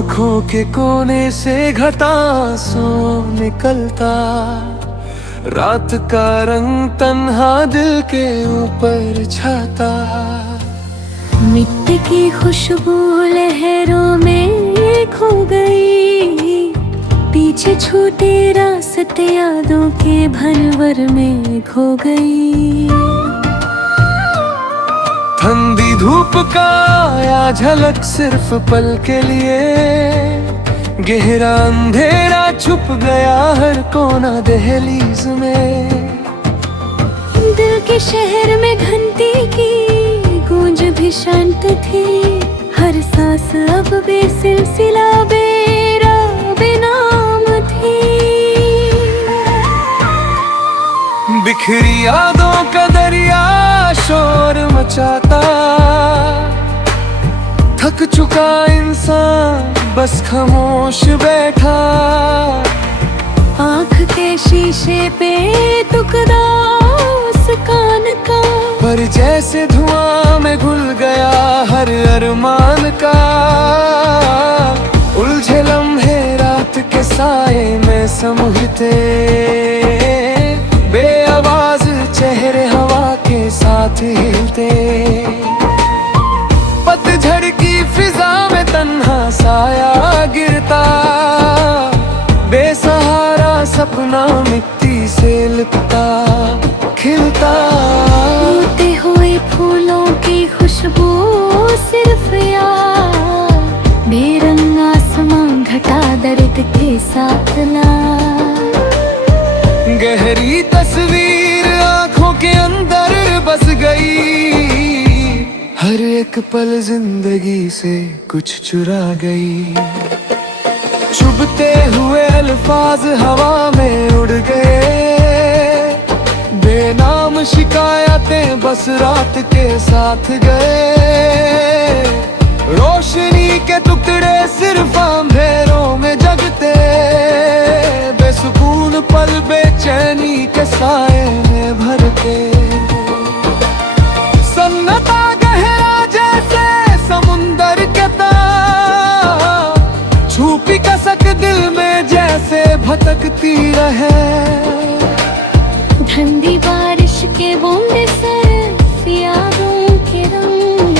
आँखों के कोने से घटा सो निकलता, रात का रंग तन्हा दिल के ऊपर छाता। मिट्टी की खुशबू लहरों में खो गई, पीछे छूटे रास्ते यादों के भंवर में खो गई। ठंडी धूप का आया झलक सिर्फ पल के लिए, गहरा अंधेरा छुप गया हर कोना दहलीज में। दिल के शहर में घंटी की गूंज भी शांत थी, हर सांस अब बेसिलसिला बेरा बेनाम थी। बिखरी यादों का दरिया शोर मचाता, थक चुका इंसान बस खामोश बैठा। आँख के शीशे पे टुकड़ा उस कान का, पर जैसे धुआं में घुल गया हर अरमान का। उलझे लम्हे रात के साए में समूहते, बेआवाज चेहरे हवा के साथ हिलते। पतझड़ की फिजा में तन्हा साया गिरता, बेसहारा सपना मिट्टी से लिपटा खिलता। टूटे हुए फूलों की खुशबू सिर्फ यार, बेरंग आसमां घटा दर्द के साथ ला। गहरी तस्वीर आंखों के अंदर बस गई, हर एक पल जिंदगी से कुछ चुरा गई। चुभते हुए अल्फाज हवा में उड़ गए, बेनाम शिकायतें बस रात के साथ गए। रोशनी के टुकड़े सिर्फ अंधेरों में जगते, बेसुकून पल बेचैनी के साए में भरते। सन्नता गहरा जैसे समुंदर के तार, छुपी कसक दिल में जैसे भटकती रहे। ठंडी बारिश के बूंदे सिर्फ यादों के रंग,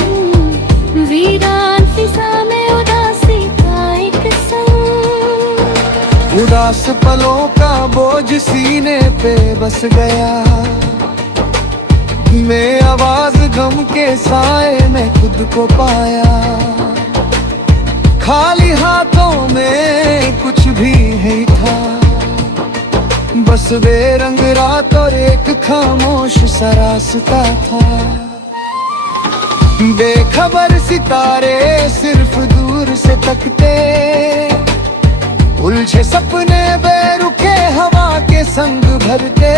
वीरान फिजा में उदासी का एक संग। उदास पलों का बोझ सीने पे बस गया, मैं आवाज गम के साए में खुद को पाया। खाली हाथों में कुछ भी नहीं था, बस बेरंग रात और एक खामोश सा रास्ता था। बेखबर सितारे सिर्फ दूर से तकते, उलझे सपने बेरुखे हवा के संग भरते।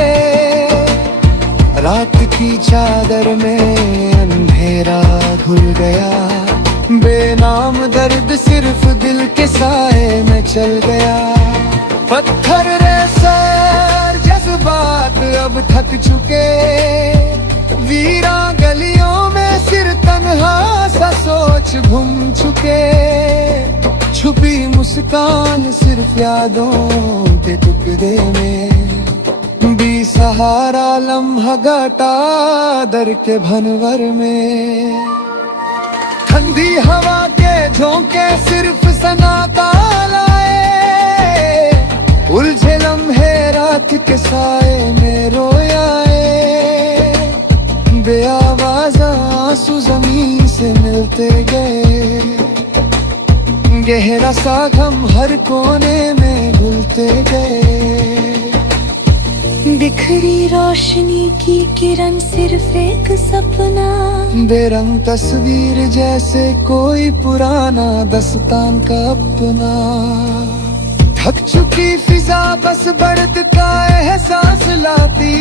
रात की चादर में अंधेरा घुल गया, बेनाम दर्द सिर्फ दिल के साए में चल गया। पत्थर रेसा जज्बात अब थक चुके, वीरा गलियों में सिर तन्हा सा सोच घूम चुके। छुपी मुस्कान सिर्फ यादों के टुकड़े में, बेसहारा लम्हा घटा दर के भंवर में। ठंडी हवा के झोंके सिर्फ सन्नाटा लाए, उलझे लम्हे रात के साए में रोयाए। बेआवाज आंसू जमीन से मिलते गए, गहरा सा गम हर कोने में घुलते गए। बिखरी रोशनी की किरण सिर्फ एक सपना, बेरंग तस्वीर जैसे कोई पुराना दस्तान का अपना। थक चुकी फिजा बस बढ़त का एहसास लाती,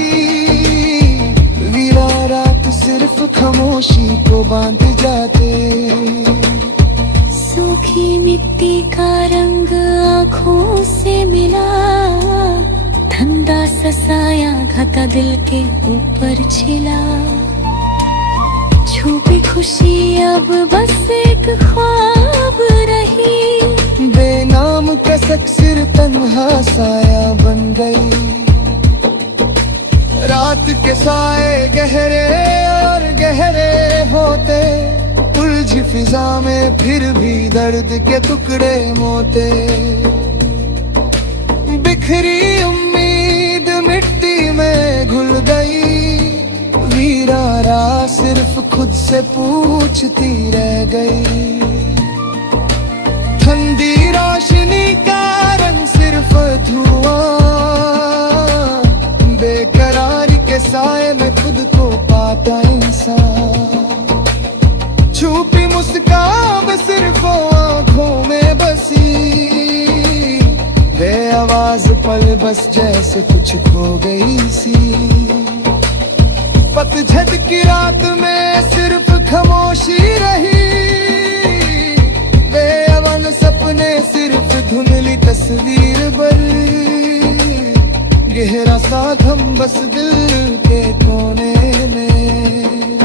वीरा रात सिर्फ खामोशी को बांध जाते। सूखी मिट्टी का रंग आँखों से मिला, ठंडा सा साया घटा दिल के ऊपर छिला। छुपी खुशी अब बस एक ख्वाब रही। बेनाम कसक सिर तन्हा साया बन गई। रात के साए गहरे और गहरे होते, उलझी फिजा में फिर भी दर्द के टुकड़े मोते। बिखरी उम्मीद मिट्टी में घुल गई, वीरारा सिर्फ खुद से पूछती रह गई। ठंडी रोशनी का रंग सिर्फ धुआं, बेकरारी के साए में खुद को पाता इंसान। छुपी मुस्कान सिर्फ आंखों में बसी, वे आवाज पल बस जैसे कुछ खो गई सी। पतझड़ की रात में सिर्फ खामोशी रही, बेअवन सपने सिर्फ धुंधली तस्वीर बन। गहरा सा गम बस दिल के कोने में,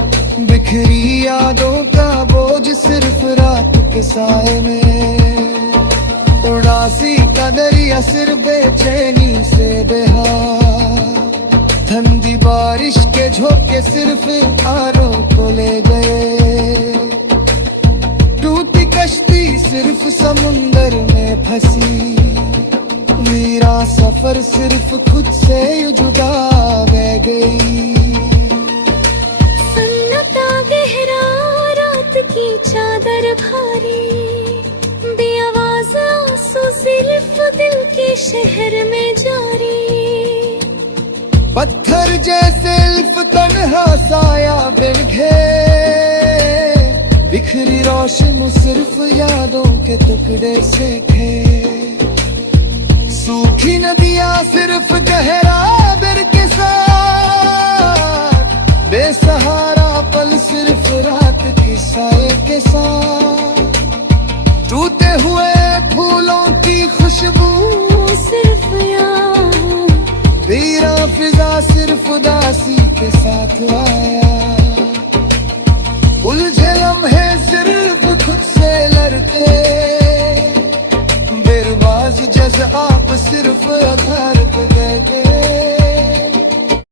बिखरी यादों का बोझ सिर्फ रात के साए में। उदासी का दरिया सिर बेचैनी से बेहाल, ठंडी बारिश के झोंके सिर्फ आरों को ले गए। टूटी कश्ती सिर्फ समुंदर में फंसी, मेरा सफर सिर्फ खुद से जुदा रह गई। सन्नाटा गहरा रात की चादर भारी, बेआवाज आंसू सिर्फ दिल के शहर में जारी। पत्थर जैसे इल्फ तन्हा साया बिन घेर, बिखरी रोशनी सिर्फ यादों के टुकड़े से खे। सूखी नदियां सिर्फ गहरा